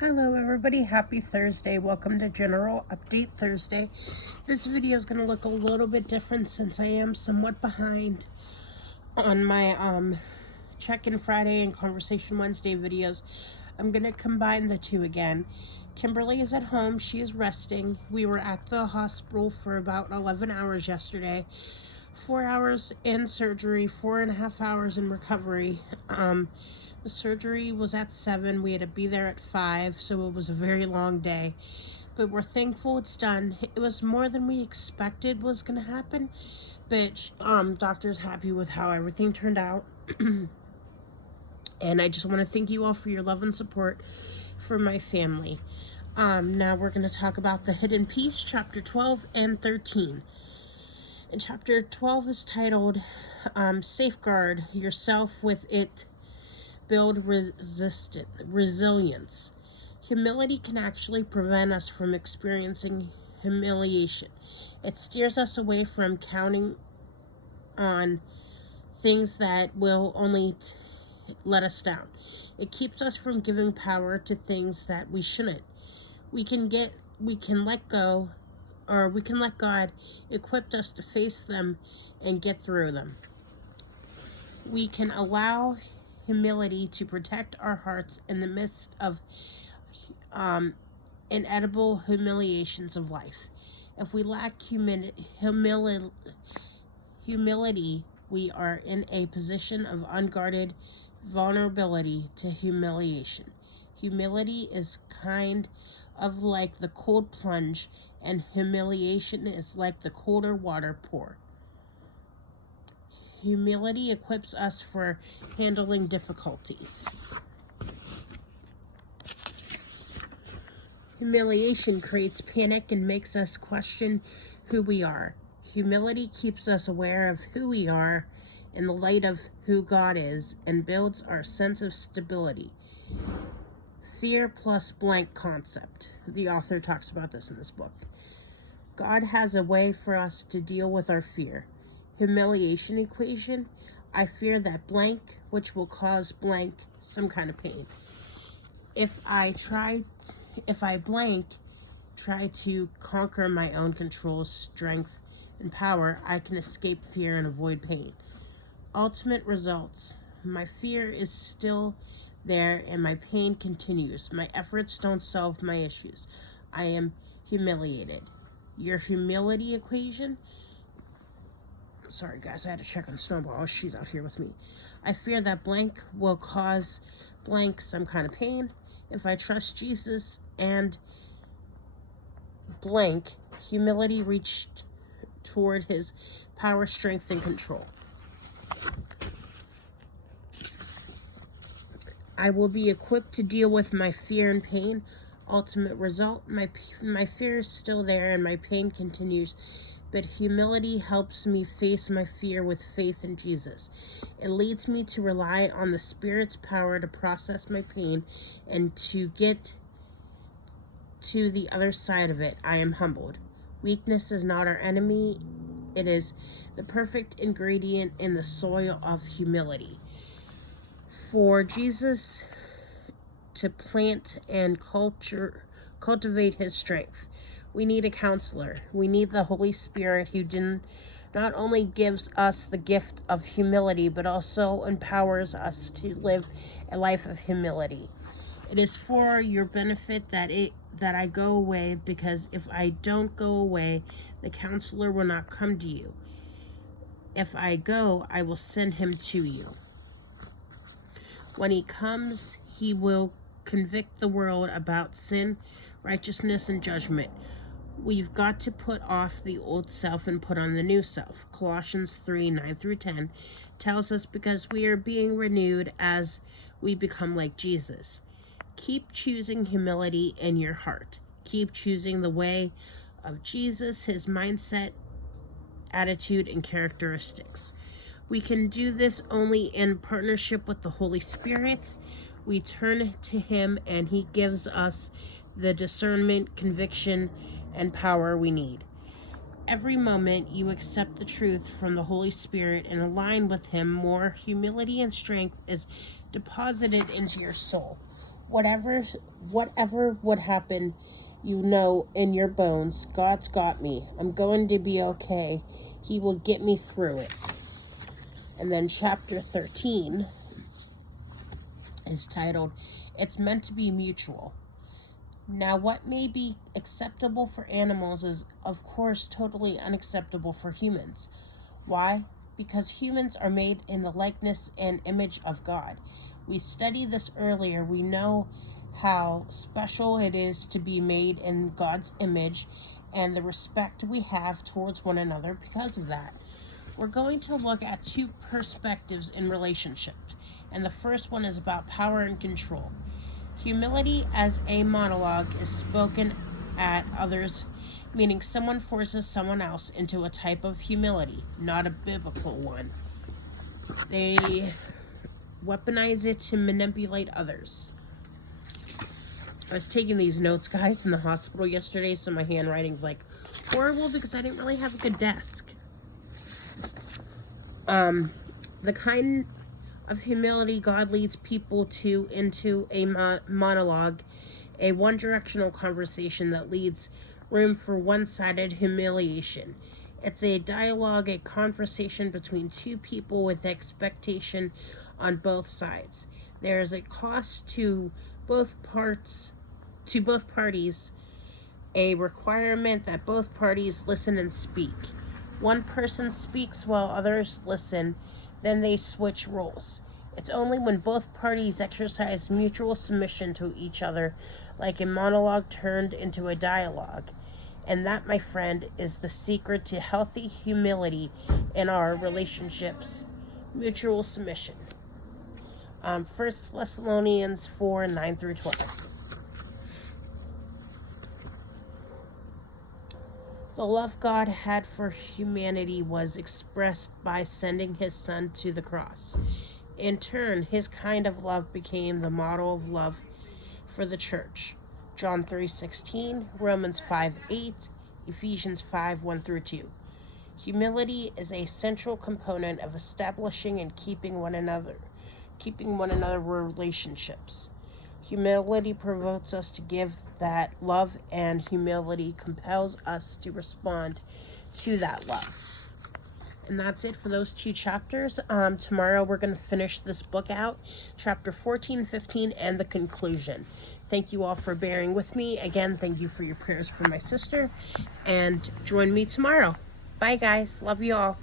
Hello everybody, happy Thursday. Welcome to General Update Thursday. This video is going to look a little bit different since I am somewhat behind on my Check-in Friday and Conversation Wednesday videos. I'm going to combine the two again. Kimberly is at home, she is resting. We were at the hospital for about 11 hours yesterday. 4 hours in surgery, 4.5 hours in recovery. The surgery was at 7. We had to be there at 5, so it was a very long day. But we're thankful it's done. It was more than we expected was going to happen. But doctor's happy with how everything turned out. And I just want to thank you all for your love and support for my family. Now we're going to talk about the Hidden Peace, Chapter 12 and 13. And Chapter 12 is titled, Safeguard Yourself with It. Build resilience. Humility can actually prevent us from experiencing humiliation. It steers us away from counting on things that will only let us down. It keeps us from giving power to things that we shouldn't. We can let go, or we can let God equip us to face them and get through them. We can allow humility to protect our hearts in the midst of inedible humiliations of life. If we lack humility, we are in a position of unguarded vulnerability to humiliation. Humility is kind of like the cold plunge, and humiliation is like the colder water pour. Humility equips us for handling difficulties. Humiliation creates panic and makes us question who we are. Humility keeps us aware of who we are in the light of who God is and builds our sense of stability. Fear plus blank concept. The author talks about this in this book. God has a way for us to deal with our fear. Humiliation equation. I fear that blank, which will cause blank some kind of pain. If I blank try to conquer my own control, strength, and power, I can escape fear and avoid pain. Ultimate results. My fear is still there and my pain continues. My efforts don't solve my issues. I am humiliated. Your humility equation. Sorry guys, I had to check on Snowball. She's out here with me. I fear that blank will cause blank some kind of pain. If I trust Jesus and blank, humility reached toward his power, strength, and control. I will be equipped to deal with my fear and pain. Ultimate result, my fear is still there and my pain continues. But humility helps me face my fear with faith in Jesus. It leads me to rely on the Spirit's power to process my pain and to get to the other side of it. I am humbled. Weakness is not our enemy. It is the perfect ingredient in the soil of humility. For Jesus to plant and cultivate his strength, we need a counselor. We need the Holy Spirit who not only gives us the gift of humility, but also empowers us to live a life of humility. It is for your benefit that I go away, because if I don't go away, the counselor will not come to you. If I go, I will send him to you. When he comes, he will convict the world about sin, righteousness, and judgment. We've got to put off the old self and put on the new self. Colossians 3:9-10 tells us, because we are being renewed as we become like Jesus. Keep choosing humility in your heart. Keep choosing the way of Jesus, his mindset, attitude, and characteristics. We can do this only in partnership with the Holy Spirit. We turn to him and he gives us the discernment, conviction, and power we need. Every moment you accept the truth from the Holy Spirit and align with him, more humility and strength is deposited into your soul. Whatever would happen, you know in your bones, God's got me. I'm going to be okay. He will get me through it. And then chapter 13 is titled, It's Meant to Be Mutual. Now, what may be acceptable for animals is, of course, totally unacceptable for humans. Why? Because humans are made in the likeness and image of God. We studied this earlier. We know how special it is to be made in God's image and the respect we have towards one another because of that. We're going to look at two perspectives in relationships, and the first one is about power and control. Humility as a monologue is spoken at others, meaning someone forces someone else into a type of humility, not a biblical one. They weaponize it to manipulate others. I was taking these notes, guys, in the hospital yesterday, so my handwriting's like horrible because I didn't really have a good desk. The kind of humility God leads people to into a monologue, a one-directional conversation that leaves room for one-sided humiliation. It's a dialogue, a conversation between two people with expectation on both sides. There is a cost to both parties, a requirement that both parties listen and speak. One person speaks while others listen, then they switch roles. It's only when both parties exercise mutual submission to each other, like a monologue turned into a dialogue. And that, my friend, is the secret to healthy humility in our relationships. Mutual submission. 1 Thessalonians 4, 9 through 12. The love God had for humanity was expressed by sending his Son to the cross. In turn, his kind of love became the model of love for the church. John 3:16, Romans 5:8, Ephesians 5:1 through 2. Humility is a central component of establishing and keeping one another relationships. Humility provokes us to give that love, and humility compels us to respond to that love. And that's it for those two chapters. Tomorrow we're going to finish this book out, chapter 14, 15, and the conclusion. Thank you all for bearing with me. Again, thank you for your prayers for my sister, and join me tomorrow. Bye, guys. Love you all.